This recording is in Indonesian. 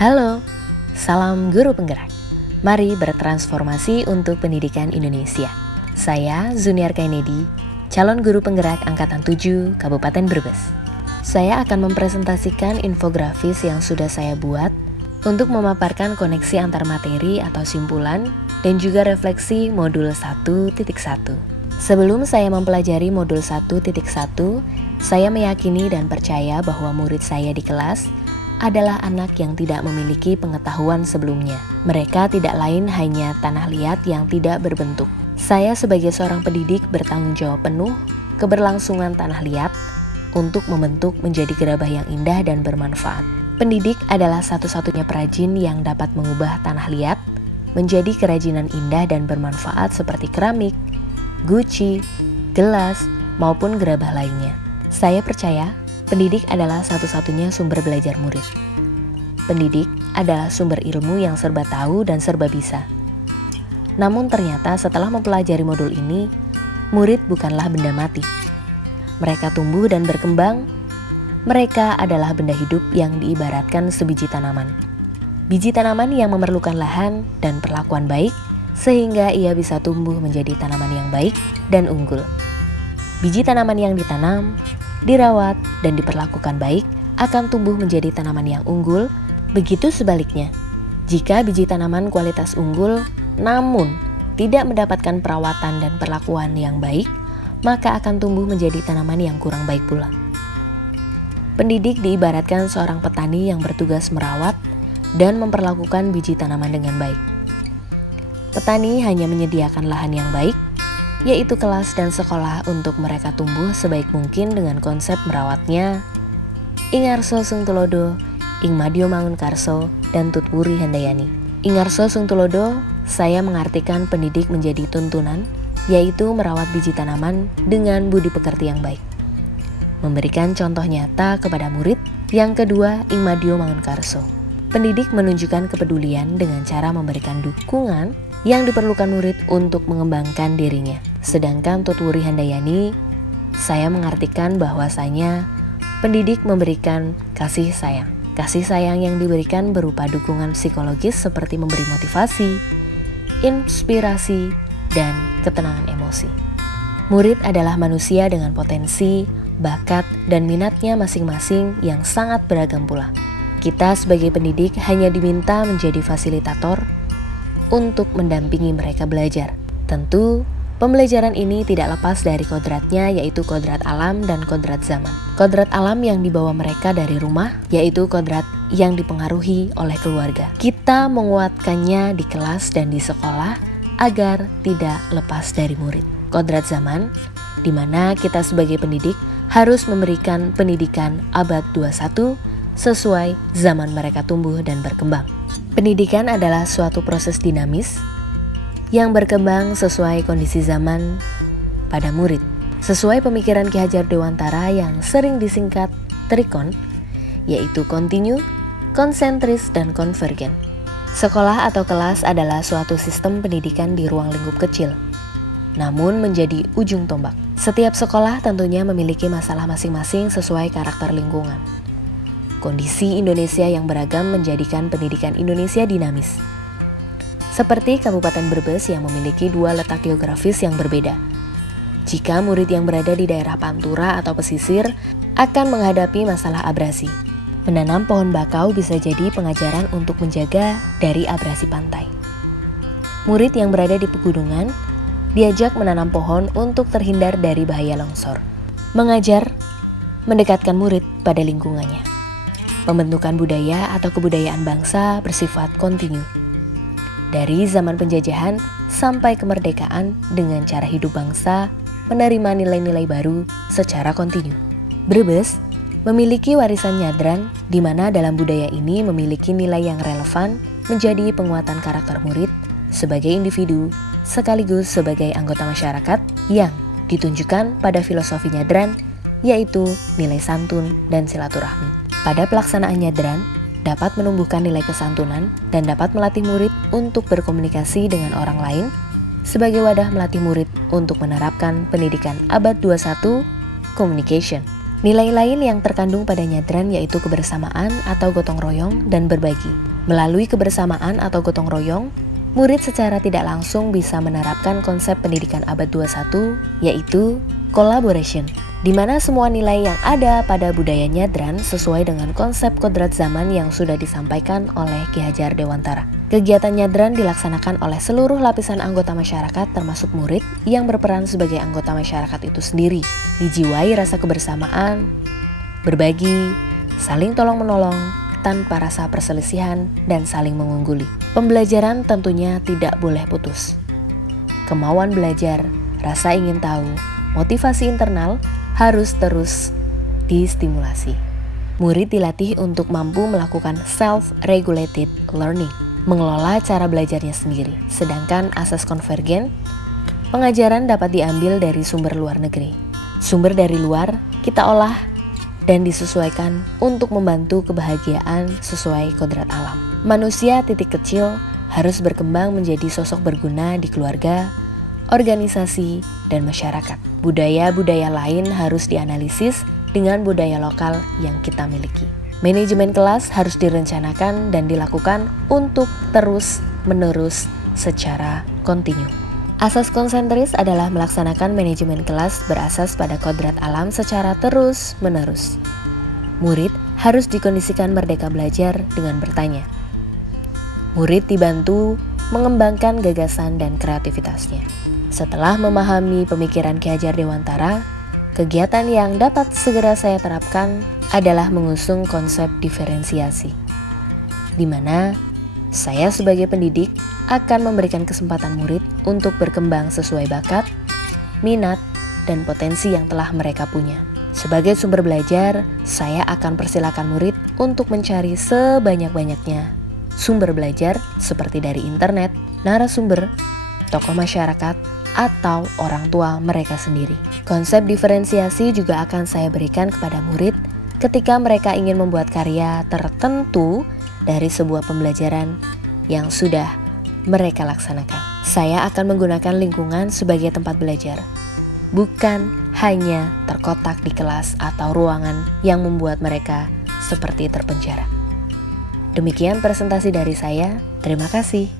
Halo, salam guru penggerak. Mari bertransformasi untuk pendidikan Indonesia. Saya Zuniar Kennedy, calon guru penggerak Angkatan 7 Kabupaten Brebes. Saya akan mempresentasikan infografis yang sudah saya buat untuk memaparkan koneksi antar materi atau simpulan dan juga refleksi modul 1.1. Sebelum saya mempelajari modul 1.1, saya meyakini dan percaya bahwa murid saya di kelas adalah anak yang tidak memiliki pengetahuan sebelumnya. Mereka tidak lain hanya tanah liat yang tidak berbentuk. Saya sebagai seorang pendidik bertanggung jawab penuh keberlangsungan tanah liat untuk membentuk menjadi gerabah yang indah dan bermanfaat. Pendidik adalah satu-satunya perajin yang dapat mengubah tanah liat menjadi kerajinan indah dan bermanfaat seperti keramik, guci, gelas, maupun gerabah lainnya. Saya percaya pendidik adalah satu-satunya sumber belajar murid. Pendidik adalah sumber ilmu yang serba tahu dan serba bisa. Namun ternyata setelah mempelajari modul ini, murid bukanlah benda mati. Mereka tumbuh dan berkembang. Mereka adalah benda hidup yang diibaratkan sebiji tanaman. Biji tanaman yang memerlukan lahan dan perlakuan baik, sehingga ia bisa tumbuh menjadi tanaman yang baik dan unggul. Biji tanaman yang ditanam, dirawat, dan diperlakukan baik akan tumbuh menjadi tanaman yang unggul. Begitu sebaliknya, jika biji tanaman kualitas unggul namun tidak mendapatkan perawatan dan perlakuan yang baik, maka akan tumbuh menjadi tanaman yang kurang baik pula. Pendidik diibaratkan seorang petani yang bertugas merawat dan memperlakukan biji tanaman dengan baik. Petani hanya menyediakan lahan yang baik, yaitu kelas dan sekolah untuk mereka tumbuh sebaik mungkin dengan konsep merawatnya. Ingarso sung tulodo, ing madyo mangun karso, dan tutwuri handayani. Ingarso sung tulodo, saya mengartikan pendidik menjadi tuntunan, yaitu merawat biji tanaman dengan budi pekerti yang baik. Memberikan contoh nyata kepada murid. Yang kedua, ing madyo mangun karso. Pendidik menunjukkan kepedulian dengan cara memberikan dukungan yang diperlukan murid untuk mengembangkan dirinya. Sedangkan tutwuri handayani, saya mengartikan bahwasanya pendidik memberikan kasih sayang. Kasih sayang yang diberikan berupa dukungan psikologis seperti memberi motivasi, inspirasi, dan ketenangan emosi. Murid adalah manusia dengan potensi, bakat, dan minatnya masing-masing yang sangat beragam pula. Kita sebagai pendidik hanya diminta menjadi fasilitator untuk mendampingi mereka belajar. Tentu, pembelajaran ini tidak lepas dari kodratnya, yaitu kodrat alam dan kodrat zaman. Kodrat alam yang dibawa mereka dari rumah, yaitu kodrat yang dipengaruhi oleh keluarga. Kita menguatkannya di kelas dan di sekolah agar tidak lepas dari murid. Kodrat zaman, di mana kita sebagai pendidik harus memberikan pendidikan abad 21 sesuai zaman mereka tumbuh dan berkembang. Pendidikan adalah suatu proses dinamis yang berkembang sesuai kondisi zaman pada murid. Sesuai pemikiran Ki Hajar Dewantara yang sering disingkat TRIKON, yaitu kontinu, konsentris, dan konvergen. Sekolah atau kelas adalah suatu sistem pendidikan di ruang lingkup kecil, namun menjadi ujung tombak. Setiap sekolah tentunya memiliki masalah masing-masing sesuai karakter lingkungan. Kondisi Indonesia yang beragam menjadikan pendidikan Indonesia dinamis. Seperti Kabupaten Brebes yang memiliki dua letak geografis yang berbeda. Jika murid yang berada di daerah Pantura atau pesisir akan menghadapi masalah abrasi. Menanam pohon bakau bisa jadi pengajaran untuk menjaga dari abrasi pantai. Murid yang berada di pegunungan diajak menanam pohon untuk terhindar dari bahaya longsor. Mengajar mendekatkan murid pada lingkungannya. Pembentukan budaya atau kebudayaan bangsa bersifat kontinu. Dari zaman penjajahan sampai kemerdekaan dengan cara hidup bangsa menerima nilai-nilai baru secara kontinu. Brebes memiliki warisan nyadran di mana dalam budaya ini memiliki nilai yang relevan menjadi penguatan karakter murid sebagai individu sekaligus sebagai anggota masyarakat yang ditunjukkan pada filosofi nyadran, yaitu nilai santun dan silaturahmi. Pada pelaksanaan nyadran, dapat menumbuhkan nilai kesantunan dan dapat melatih murid untuk berkomunikasi dengan orang lain sebagai wadah melatih murid untuk menerapkan pendidikan abad 21, communication. Nilai lain yang terkandung pada nyadran yaitu kebersamaan atau gotong royong dan berbagi. Melalui kebersamaan atau gotong royong, murid secara tidak langsung bisa menerapkan konsep pendidikan abad 21, yaitu collaboration, di mana semua nilai yang ada pada budaya Nyadran sesuai dengan konsep kodrat zaman yang sudah disampaikan oleh Ki Hajar Dewantara. Kegiatan Nyadran dilaksanakan oleh seluruh lapisan anggota masyarakat termasuk murid yang berperan sebagai anggota masyarakat itu sendiri. Dijiwai rasa kebersamaan, berbagi, saling tolong-menolong, tanpa rasa perselisihan dan saling mengungguli. Pembelajaran tentunya tidak boleh putus. Kemauan belajar, rasa ingin tahu, motivasi internal harus terus distimulasi. Murid dilatih untuk mampu melakukan self-regulated learning, mengelola cara belajarnya sendiri. Sedangkan asas konvergen, pengajaran dapat diambil dari sumber luar negeri. Sumber dari luar kita olah dan disesuaikan untuk membantu kebahagiaan sesuai kodrat alam. Manusia titik kecil harus berkembang menjadi sosok berguna di keluarga, organisasi, dan masyarakat. Budaya-budaya lain harus dianalisis dengan budaya lokal yang kita miliki. Manajemen kelas harus direncanakan dan dilakukan untuk terus-menerus secara kontinu. Asas konsentris adalah melaksanakan manajemen kelas berasas pada kodrat alam secara terus-menerus. Murid harus dikondisikan merdeka belajar dengan bertanya. Murid dibantu mengembangkan gagasan dan kreativitasnya. Setelah memahami pemikiran Ki Hajar Dewantara, kegiatan yang dapat segera saya terapkan adalah mengusung konsep diferensiasi, di mana saya sebagai pendidik akan memberikan kesempatan murid untuk berkembang sesuai bakat, minat, dan potensi yang telah mereka punya. Sebagai sumber belajar, saya akan persilakan murid untuk mencari sebanyak-banyaknya sumber belajar seperti dari internet, narasumber, tokoh masyarakat, atau orang tua mereka sendiri. Konsep diferensiasi juga akan saya berikan kepada murid ketika mereka ingin membuat karya tertentu dari sebuah pembelajaran yang sudah mereka laksanakan. Saya akan menggunakan lingkungan sebagai tempat belajar, bukan hanya terkotak di kelas atau ruangan yang membuat mereka seperti terpenjara. Demikian presentasi dari saya. Terima kasih.